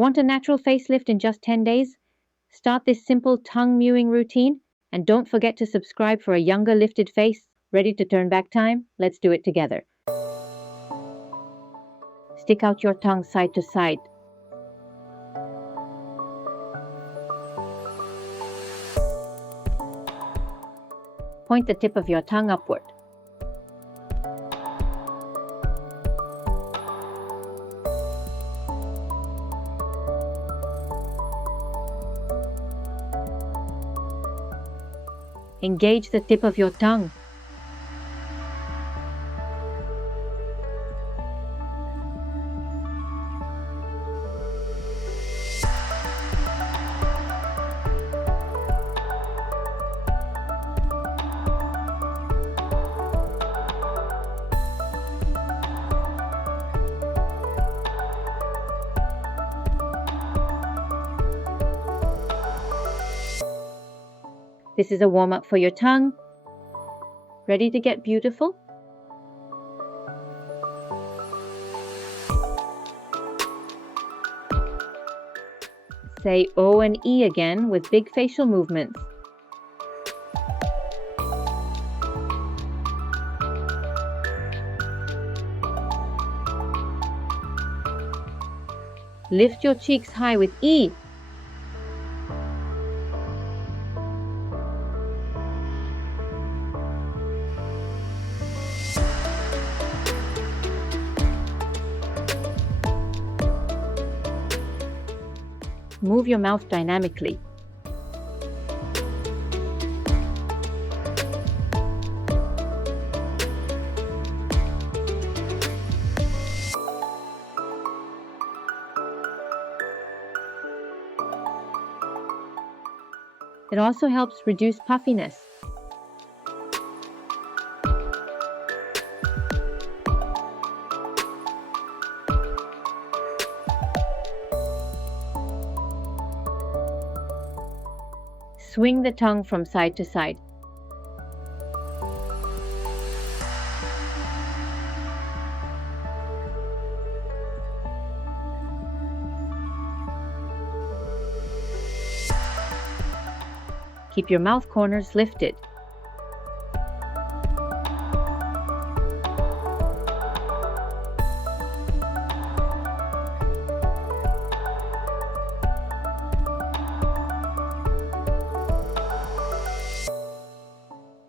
Want a natural facelift in just 10 days? Start this simple tongue mewing routine and don't forget to subscribe for a younger lifted face. Ready to turn back time? Let's do it together. Stick out your tongue side to side. Point the tip of your tongue upward. Engage the tip of your tongue. This is a warm-up for your tongue. Ready to get beautiful? Say O and E again with big facial movements. Lift your cheeks high with E. Move your mouth dynamically. It also helps reduce puffiness. Swing the tongue from side to side. Keep your mouth corners lifted.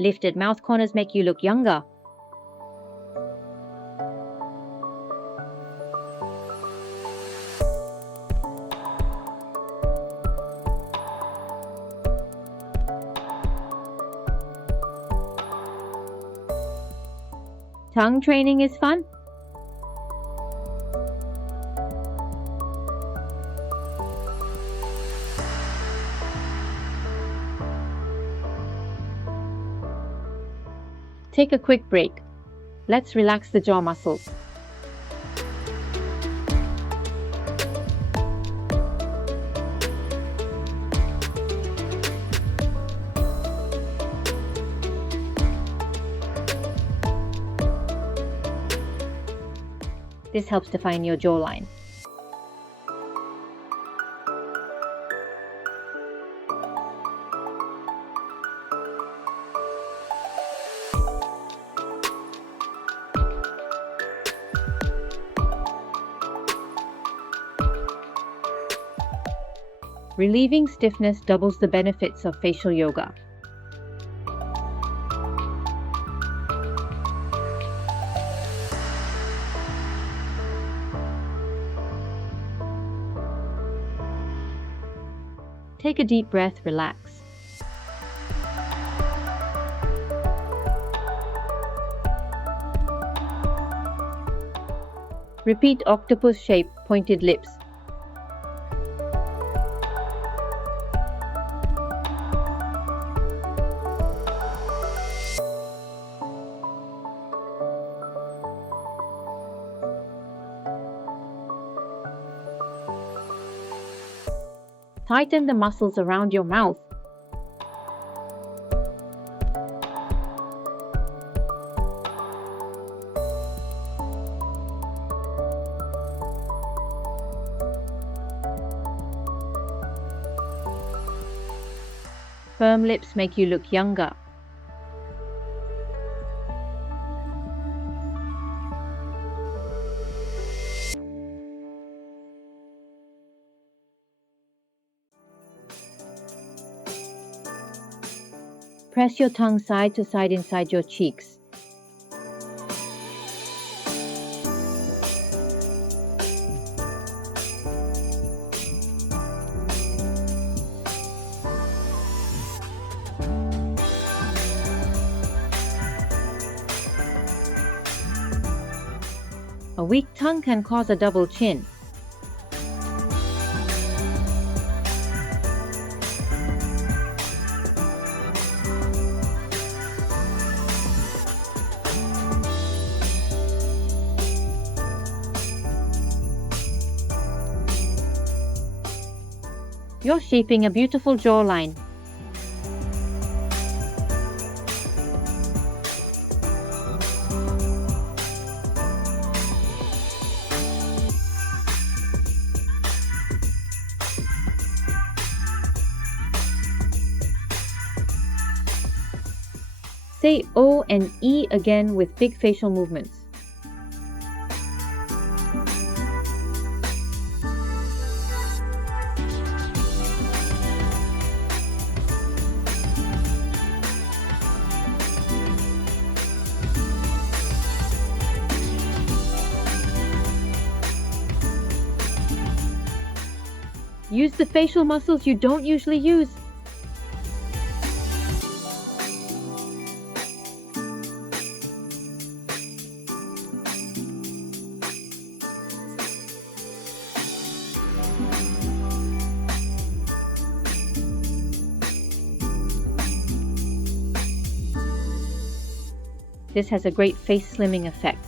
Lifted mouth corners make you look younger. Tongue training is fun. Take a quick break. Let's relax the jaw muscles. This helps define your jawline. Relieving stiffness doubles the benefits of facial yoga. Take a deep breath, relax. Repeat octopus shape, pointed lips. Tighten the muscles around your mouth. Firm lips make you look younger. Press your tongue side to side inside your cheeks. A weak tongue can cause a double chin. You're shaping a beautiful jawline. Say O and E again with big facial movements. Use the facial muscles you don't usually use. This has a great face slimming effect.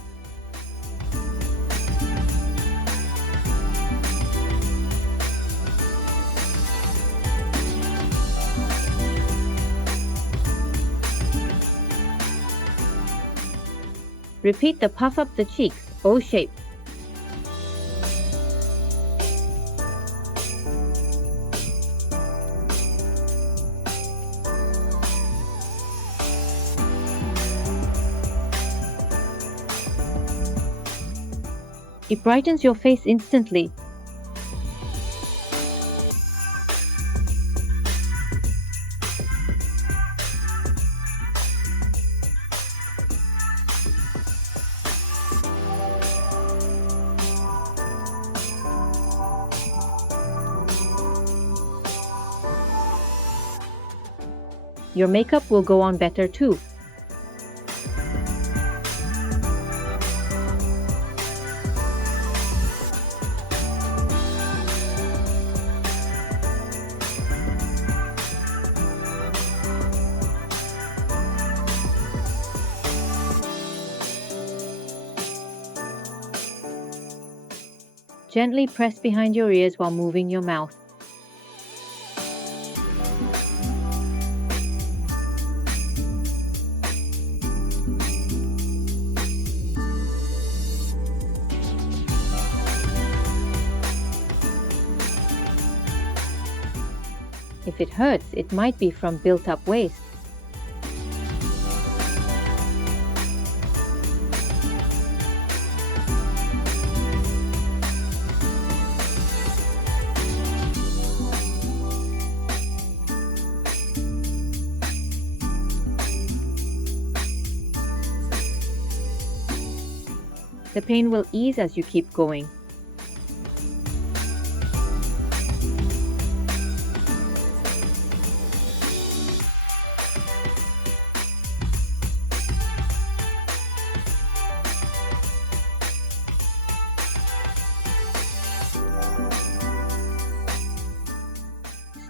Repeat the puff up the cheeks, O shape. It brightens your face instantly. Your makeup will go on better too. Gently press behind your ears while moving your mouth. If it hurts, it might be from built-up waste. The pain will ease as you keep going.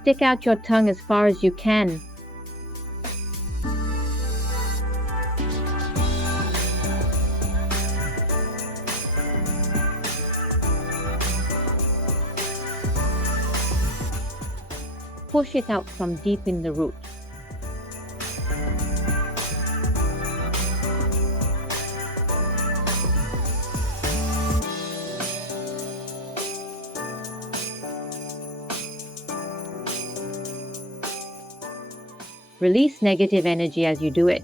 Stick out your tongue as far as you can. Push it out from deep in the root. Release negative energy as you do it.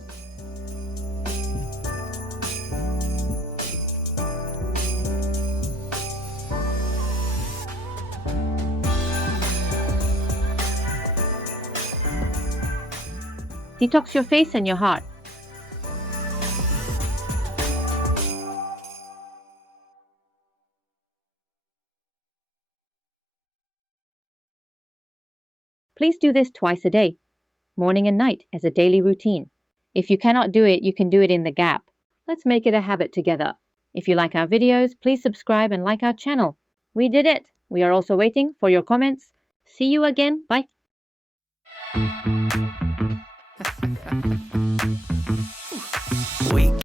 Detox your face and your heart. Please do this twice a day, morning and night, as a daily routine. If you cannot do it, you can do it in the gap. Let's make it a habit together. If you like our videos, please subscribe and like our channel. We did it! We are also waiting for your comments. See you again. Bye.